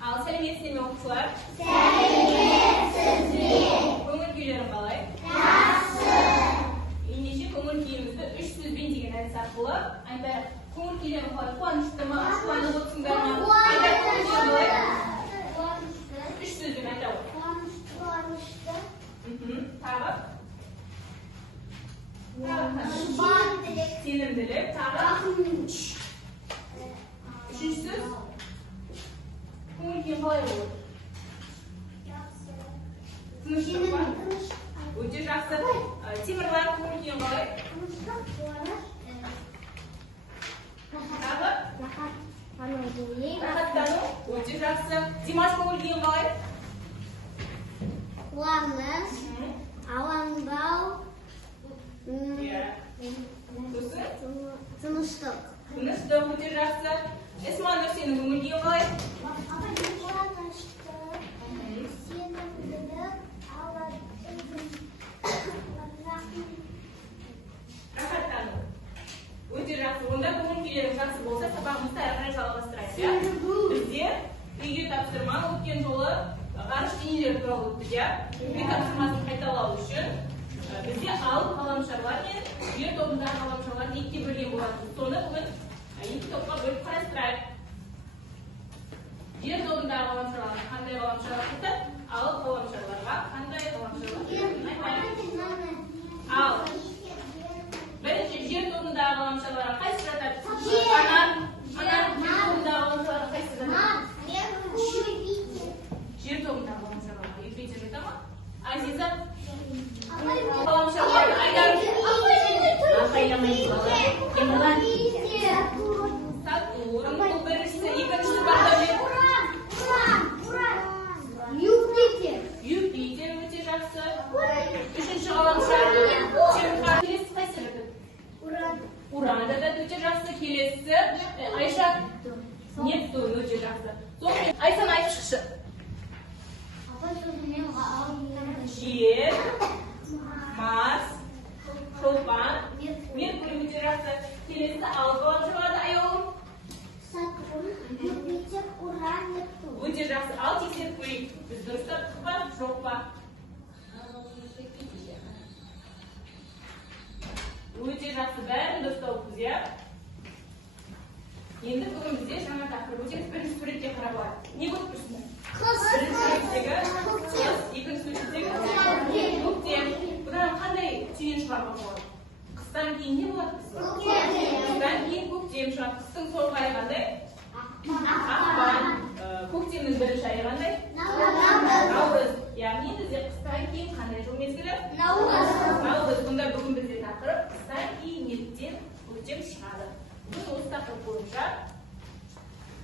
Al сәлеметсіздер ме оқушылар? Сәлеметсіз. Көңіл күйлерің қалай? Жақсы. Ендеше көңіл күйімізді 3 сөзбен деген әдіс арқылы айтайық. Көңіл күйлерің қалай? Қуанышты ма? Ашуланып отырсыңдар ма? Айтайық көңіл күйлерің қалай? Қуанышты. 3 сөзбен айтайық. Қуанышты. Тағы? Сенімділік. Тағы? Үшінші сөз? Көңіл күйің қалай болады? Жақсы. Тыныштық па? Өте жақсы. Темірлар, көңіл күйің қалай? Тыныштық, қуаныш. Тағы? Рахаттану. Өте жақсы. Димаш, көңіл күйің қалай? Қуаныш. Алаңдау. Сосын? Тыныштық. Тыныштық, өте жақсы. Эсма, сенің көңіл күйің қалай? Рахаттану. Өте жақсы. Онда көңіл күйлерің жақсы болса, сабағымызды әрі қарай жалғастырайық. Бізде үйге тапсырма өткен жолы ғарыш денелері туралы өтті. Үйге тапсырмасын қайталау үшін бізде алып ғаламшарлар мен жер тобындағы ғаламшарларды екіге бөлген болатын. Соны бүгін екі топқа бөліп қарастырайық. Жер тобындағы ғаламшарларға қандай ғаламшарлар кетті? Алып ғаламшарларға қандай ғаламшарлар кететінін айтайық. Ал бірінші жер тобындағы ғаламшарларға қайсы жатады? Анар жер тобындағы ғаламшарларға қайсы жатады? Жер тобындағы ғаламшарларға Юпитер жатады ма? Азиза ғаламшарларды айтайық. Сатурн, бұл біріншісі, екіншісі бардабек. Юпитер өте жақсы. Үшінші ғаламшар. Келесі қайсы жатады? Уран да өте жақсы. Келесі Айша. Нептун өте жақсы. Сонымен Айсан айтып шықшы. Жер, Марс, Шолпан, Меркурий өте жақсы. Келесі алып ғаламшарларды аяулым. Өте жақсы. Ал тексеріп көрейік. Біз дұрыс таптық па, жоқ па? Өте жақсы. Бәрін дұрыс тауыппыз, иә? Енді бүгін бізде жаңа тақырып өтеміз. Бірінші суретке қарап алайық. Не көріп тұрсыңдар? Бірінші суреттегі қыз, екінші суреттегі көктем. Бұдан қандай түйін шығаруға болады? Қыстан кейін не болады? Қыстан кейін көктем шығады. Қыстың соңғы айы қандай? Ақпан. Көктемнің бірінші айы қандай? Наурыз. Яғни бізде қыстан кейін қандай жыл мезгілі? Наурыз. Бұнда бүгін бізде тақырып қыстан кейін неліктен көктем шығады. Бүгін осы тақырып бойынша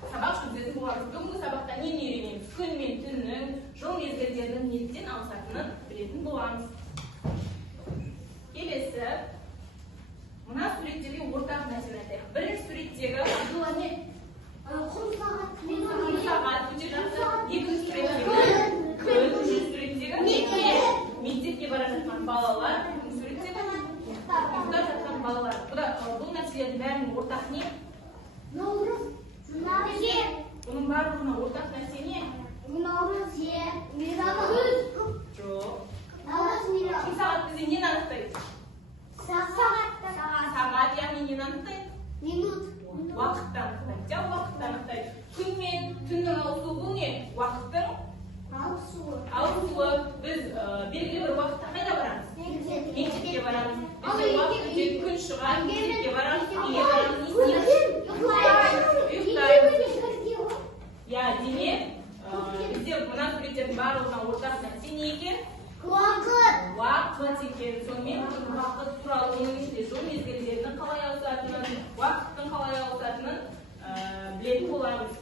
сабақ жүргізетін боламыз. Бүгінгі сабақта нені үйренеміз? Күн мен түннің, жыл мезгілдерінің неліктен ауысатынын білетін боламыз. Келесі мына суреттерге ортақ нәрсені айтайық. Бірінші суреттегі Абдулла не? Құм сағат өте жақсы. Екінші суреттегі күн, үшінші суреттегі мектепке бара жатқан балалар, үшінші суреттегі ұйықтап жатқан балалар. Бұл нәрселердің бәрінің ортақ не? Бұның барлығына ортақ нәрсе не? Жоқ. Құм сағат бізде нені анықтайды? Сағат, яғни нені анықтайды? Уақытты анықтайды. Уақытты анықтайды. Күн мен түннің ауысуы бұл не? Уақыттың ауысуы. Біз белгілі бір уақытта қайда барамыз? Мектепке барамыз. Бізде уақыт өтеді, күн шығады, мектепке барамыз, үйге барамыз, ұйықтаймыз. Я, демек, бізде мына суреттердің барлығына ортақ нәрсе не екен? Уақыт екен. Сонымен уақыт туралы оның ішінде жыл мезгілдерінің қалай ауысатынын, уақыттың қалай ауысатынын білетін боламыз.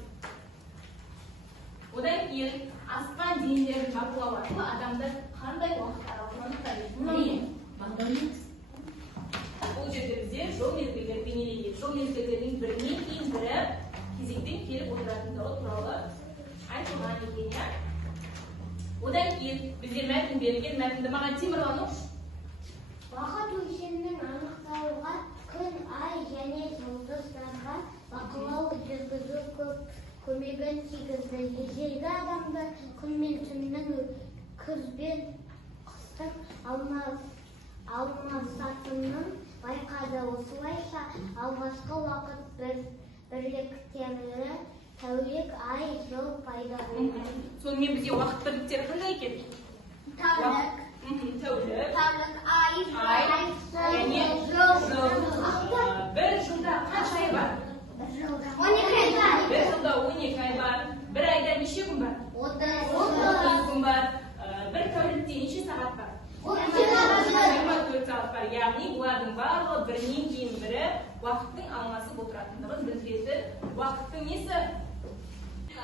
Одан кейін асқан денелердің бақылау арқылы адамдар қандай уақыт аралығын анықтайды? Бұл жерде бізде жыл мезгілдер бейнеленген. Жыл мезгілдердің бірінен кейін бірі кезектен келіп отыратындығы туралы айтылған екен, иә? Одан кейін бізде мәтін берілген. Мәтінді маған темірлану. Уақыт өлшемін анықтауға күн, ай және жұлдыздарға бақылау жүргізу көп көмегін тигізді. Ежелгі адамдар күн мен түннің, күз бен қыстың алмасатынын байқады. Осылайша алғашқы уақыт бірліктері тәулік, ай, жыл пайда болды. Сонымен бізде уақыт бірліктері қандай екен? Тәулік, ай, және жыл. Бір жылда қанша ай бар? 12 ай бар. Bir жылда 12 ай бар. Bir айда неше күн бар? 30 күн бар. Bir тәулікте неше сағат бар? 24 сағат бар. Яғни бұлардың барлығы бірінен кейін бірі уақыттың алмасып отыратындығын білдіретін уақыттың несі?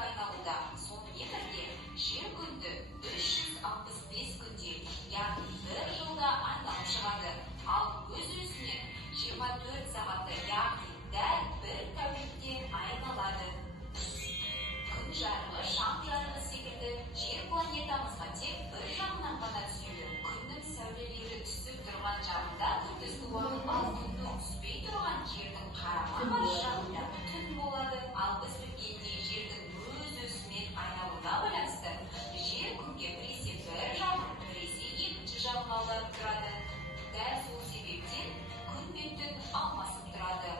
Айналуда сонымен бірге жер күнді 365 күнде, яғни бір жылда айналып шығады. Ал өз-өзінен 24 сағатта, яғни дәл бір тәулікте айналады. Күн жарығы, шам жарығы секілді жер планетамызға тек бір жағынан ғана түседі. Күннің сәулелері түсіп тұрған жағында күндізгі уақыт, ал күннің түспей тұрған жердің қарама-қарсы жағында түн болады. Ал біз білгендей жердің өз-өзімен айналуына байланысты жер күнге біресе бір жағын, біресе екінші жағын аударып тұрады. Дәл сол себептен күн мен түн алмасып тұрады.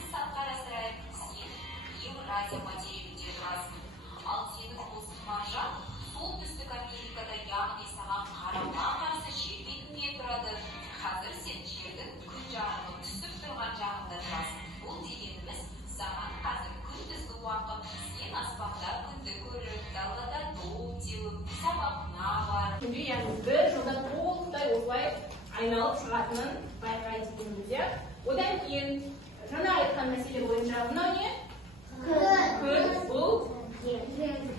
Мысал қарастырайық, сен Еуразия материгінде тұрасың, ал сенің досың Маржан солтүстік Америкада, яғни саған қарама-қарсы жер бетінде тұрады. Қазір сен жердің күн жағының түсіп тұрған жағында тұрасың. Бұл дегеніміз, саған қазір күндізгі уақыт, сен аспанда күнді көріп, далада доп теуіп, сабағыңа барып. Күнде яғни бір жылда толықтай осылай айналып шығатынын байқайды екенбіз, иә? Одан кейін жаңа айтқан мәселе бойынша мынау не? Күн, бұл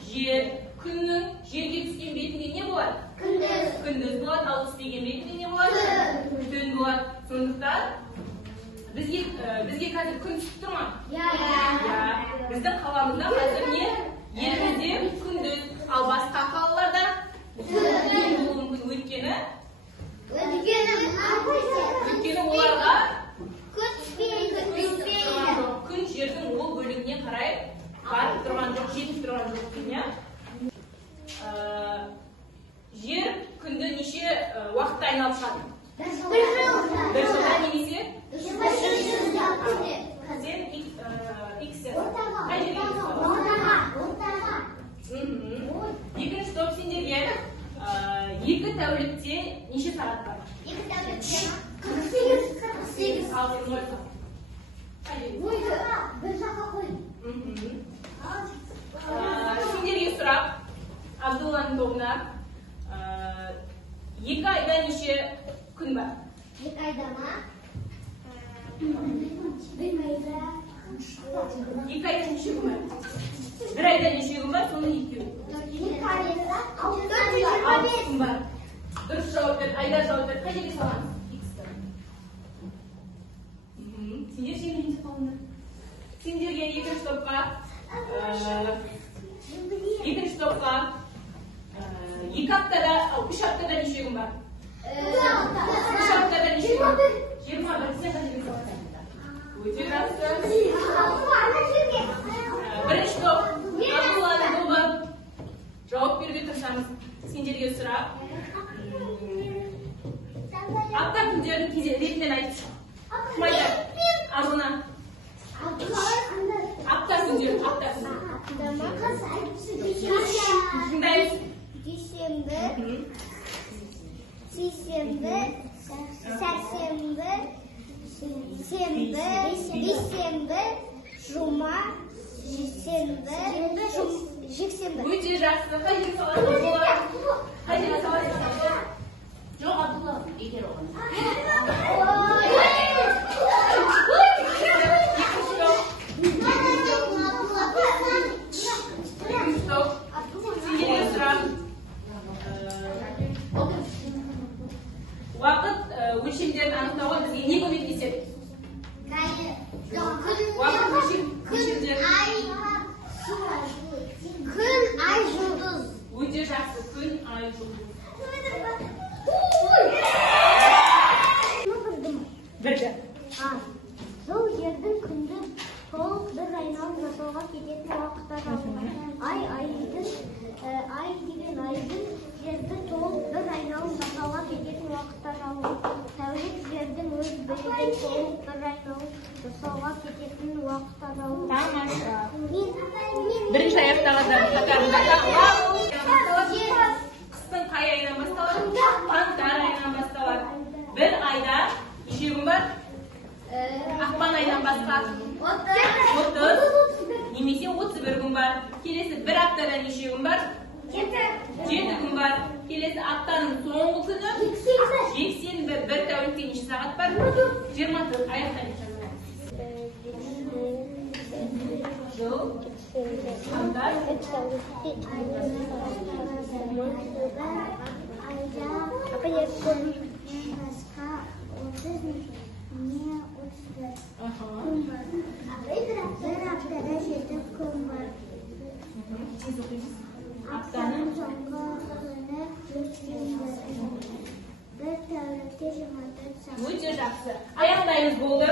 жер. Күннің жерге түскен бетінде не болады? Күндіз болады, ал түспеген бетінде не болады? Түн болады. Сондықтан бізге қазір күн түсіп тұр ма? Біздің қаламызда қазір не? Елімізде күндіз, ал басқа қалаларда түн болуы мүмкін. Өйткені оларға күн жердің ол бөлігіне қарай барып тұрған жоқ, жетіп тұрған жоқ екен. Жер күнді неше уақытта айналып шығады? Bir жылда немесе? Сен X-ті қай жерге екінші топ сендерге екі тәулікте неше сағат бар? 48 ал сен 0 сағат. Сендерге сұрақ Абдулланың тобына екі айда неше күн бар? Екі айда ма? Екі айда неше күн бар? Bir ayda неше күн бар? Соны екеу. Екі айда 6 күн бар. Дұрыс жауап бер, айда жауап бер. Қай жерге саламыз? X-ті. Сендер жеңілінше қалыңдар. Сендерге екінші топқа екі аптада, 3 аптада неше күн бар? 3 аптада неше күн? 21. Сен қай жерге саласың? Өте жақсы. Бірінші топ, Абдулланың тобы. Жауап беруге тырысамыз. Сендерге сұрақ. Апта күндерін ретінен айтшы. Кім айтады? Аруна. Апта күндері, апта күндері. Тыңдаймыз. Дүйсенбі, сейсенбі, сәрсенбі, сенбі, бейсенбі, жұма, жексенбі. Өте жақсы. Қай жерге саласың? Қай жерге саласың? Жоқ, Абдулла. Егер оған. Сендерге сұрақ. Уақыт өлшемдерін анықтауға бізге не көмектеседі? Уақыт өлшемдері. Күн, ай, жұлдыз. Өте жақсы. Күн, ай, жұлдыз. Білді. Сол жердің күнді толық Birinchi аяқтағандар қыстың қай айынан басталады? Қаңтар айынан басталады. Bir ayda неше күн бар? Ақпан айынан басқа 30 немесе 31 күн бар. Келесі бір аптада неше күн бар? 7 күн бар. Келесі аптаның соңғы күні жексенбі, бір тәулікте неше сағат бар? 24 аяқтан жыл, қаңтар, Аптаның соңғы күні 4 күн бар. Bir tәулікте 24 сағат. Өте жақсы. Аяқтаймыз болды.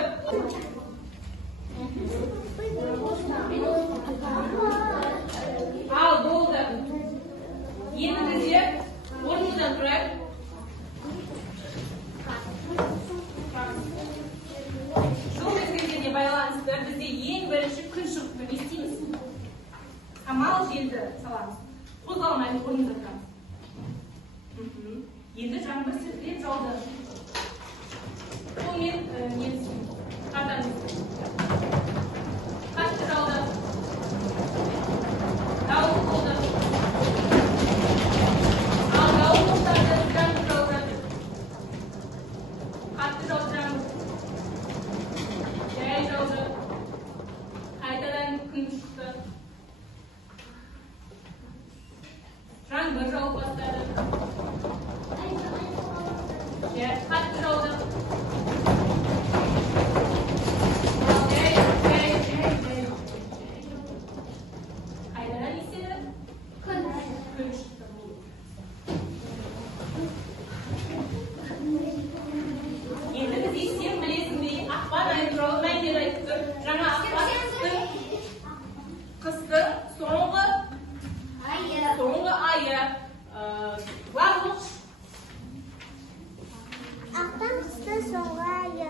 Ал болды. Енді бізде орнымыздан тұрайық. Жыл мезгілдеріне байланысты бізде ең бірінші күн шығыпты не істейміз? Самал желді саламыз. Қозғалмайды, орнымызда тұрамыз. Енді жаңбыр сіркіреп жауды. Сонымен не істейміз? Қартамыз. Қатты жауды. Дауыл болды. Ал дауыл тоқтады, жаңбыр жауды. Қатты жауды жаңбыр. Жай жауды. Қайтадан күн шықты. Жаңбыр жауып бастады. Қатты жауды. Қайтадан не істеді? Күн шықты. Енді біз сен білесіңдей ақпан айы туралы мәлімет айтып тұр. Жаңа ақпан қыстың соңғы айы. Барлық Ақпан қыстың соңғы айы.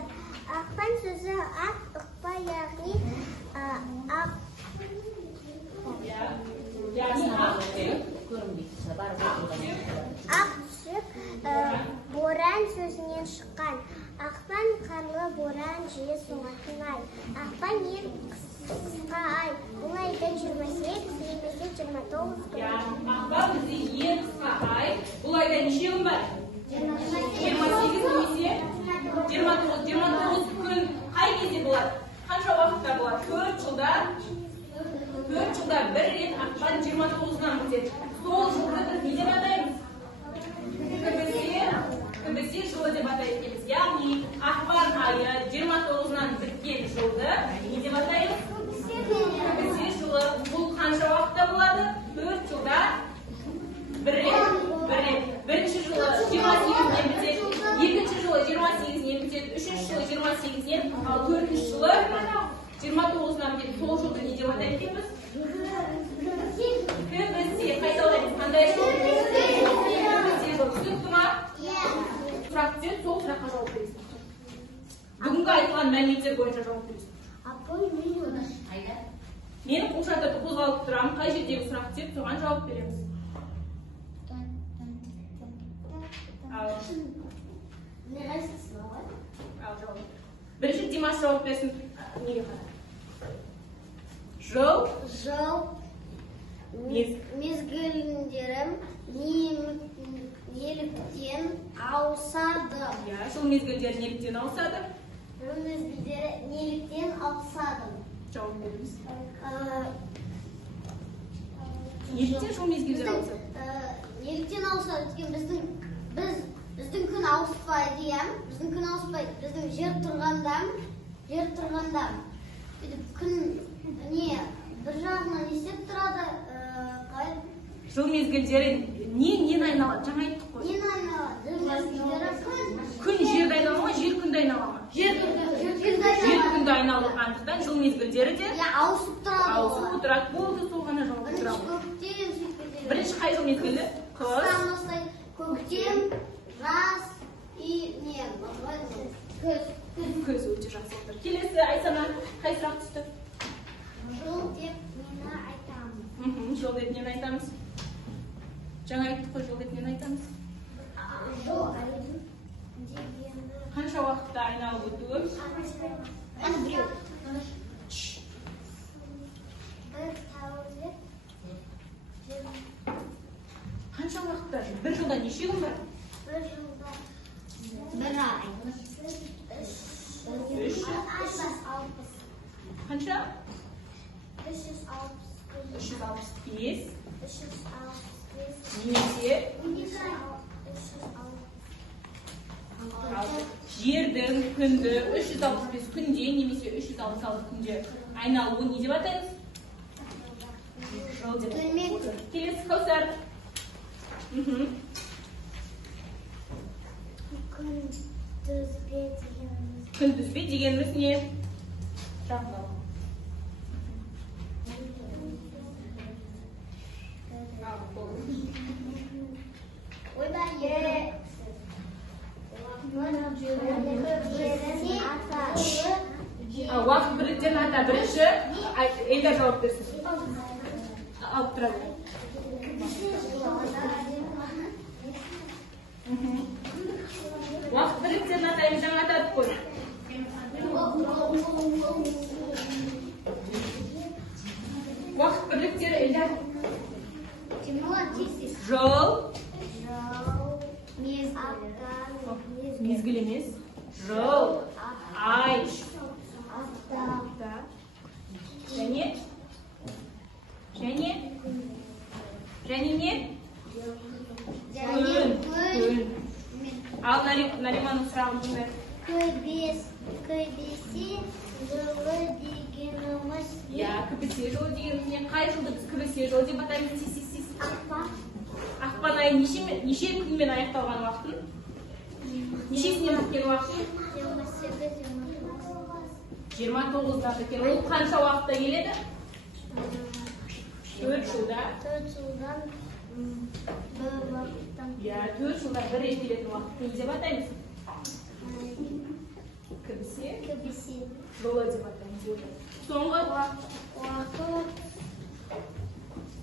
Ақпан сөзі ақ, ықпа, яғни ақ. Ақ түсіп, боран сөзінен шыққан. Ақпан қарлы боран жиі соғатын ай. Ақпан ең қысқа ай. Бұл айда 28 немесе 29 күн. Ақпан бізде ең қысқа ай. Бұл айда неше күн бар? 28 немесе 29 күн. Қай кезде болады? Қанша уақытта болады? 4 жылда бір рет ақпан 29-нан өтеді. Сол жылды біз не деп атаймыз? Кібісе жылы деп атаймыз. Яғни ақпан айы 29-нан біткен жылды не деп атаймыз? Кібісе жылы. Бұл қанша уақытта болады? 4 жылда бір рет. Бірінші жылы 28-нен бітеді, екінші жылы 28-нен бітеді, үшінші жылы 28-нен, ал төртінші жылы 29-нан бітеді. Сол жылды не деп атайды екенбіз? Кібісе. Қайта ойлаймыз, қандай жыл? Кібісе жыл. Түсінікті ма? Сұрақ түседі, сол сұраққа жауап бересің. Бүгінгі айтылған мәліметтер бойынша жауап бересің. Мен қошатырды қозғалып тұрамын, қай жердегі сұрақ түседі, соған жауап береміз. Бірінші Димаш жауап берсін. Неге қарай? Жыл мезгілдері неліктен ауысады? Жыл мезгілдері неліктен ауысады? Жыл мезгілдері неліктен ауысады? Жауап береміз. Неліктен жыл мезгілдері ауысады? Неліктен ауысады? Біздің күн ауыспайды, иә? Біздің күн ауыспайды. Біздің жер тұрғанда күн бір жағынан не істеп тұрады? Жыл мезгілдері нені айналады? Жаңа айттық қой. Нені айналады? Жыл мезгілдері күн жерді айналады ма, жер күнді айналады ма? Жер күнді айналғандықтан жыл мезгілдері де ауысып тұрады. Ауысып отырады. Болды, сол ғана жауап тұрамыз. Бірінші қай жыл мезгілі? Көктем, жаз Көз өте жақсы отыр. Келесі Айсана қай сұрақ түсті? Жыл деп мені айтамын. жол ретінен айтамыз? Жаңа айттық қой, жол ретінен айтамыз. Қанша уақытта айналып өтуі? Қанша уақытта? Bir жылда неше күн бар? Bir ay. Қанша? 365. 365 немесе жердің күнді 365 күнде немесе 366 күнде айналуы не деп атаймыз? Жыл деп атаймыз. Келесі Кәусар. Күндізбе дегеніміз не? Жағдау. Уақыт бірліктен ата бірінші, Эльдар жауап берсін. Алып тұрады. Уақыт бірліктен ата Эльдар атады қой. Уақыт бірліктері Эльдар. Жыл. Мезгіл емес. Жыл. Ай. Және не? Күн. Ал Нариманың сұрағын тыңдай. Көбесі жылы дегеніміз. Көбесе жылы дегеніміз. Қай жылды біз көбесе жылы деп атаймыз? Ақпан айы неше күнмен аяқталған уақытын? Нешесінен біткен уақытын? 29-да біткен. Ол қанша уақытта келеді? 4 жылда. 4 жылдан бір уақыттан. 4 жылда бір рет келетін уақыт. Не деп атаймыз? Көбесе жылы деп атаймыз. Соңғы уақыт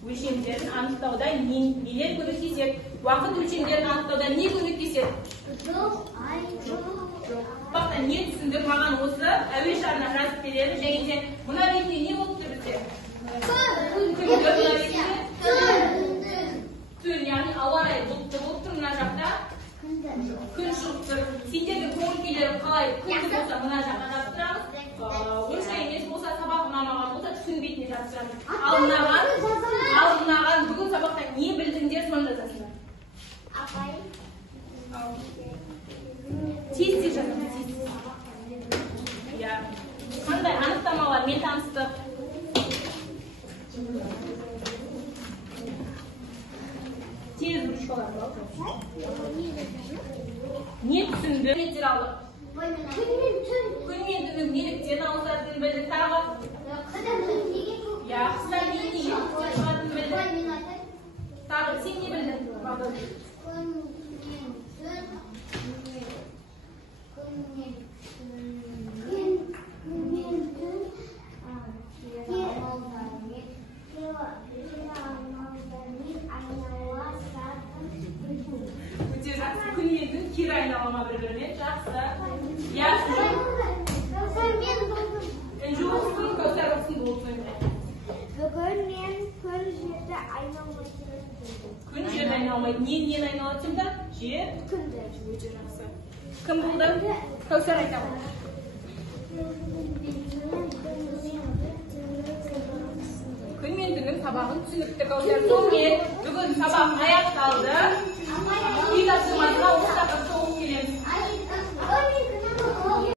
өлшемдерін анықтауда нелер көмектеседі? Уақыт өлшемдерін анықтауда не көмектеседі? ай, жыл. Бақта не түсіндік маған осы әуе шарына жазып береді және де мына бетте не болып тұр бізде? Түн, яғни ауа райы бұлтты болып тұр мына жақта. Күн шығып тұр. Сендердің көңіл күйлері қалай? Күнді болса мына жаққа жазып тұрамыз. Онша емес болса сабақ ұнамаған болса түн бетіне жазып тұрамыз. Ал мынаған бүгін сабақта не білдіңдер соны жазасыңдар. Апай. Тез жазамыз. Қандай анықтамалармен таныстық? Тез ручкалар бар. Не түсінді? Күн мен түннің неліктен ауысатынын білдік. Тағы? Қыстан кейін неге шығатынын білдік. Тағы сен не білдің? Өте жақсы. Күн мен түн кері айналама бір-біріне. Жақсы. Жоқсың, Кәусар оқсын болсын. Бүгін мен күн жерді айналмайтын. Күн жерді айналмайды. Нен айналады да? Жер? Күнді. Өте жақсы. Кім болды? Кәусар айтамын. Күн мен түннің сабағын түсінікті Кәусар. Бүгін сабақ аяқталды. Үй тапсырмасына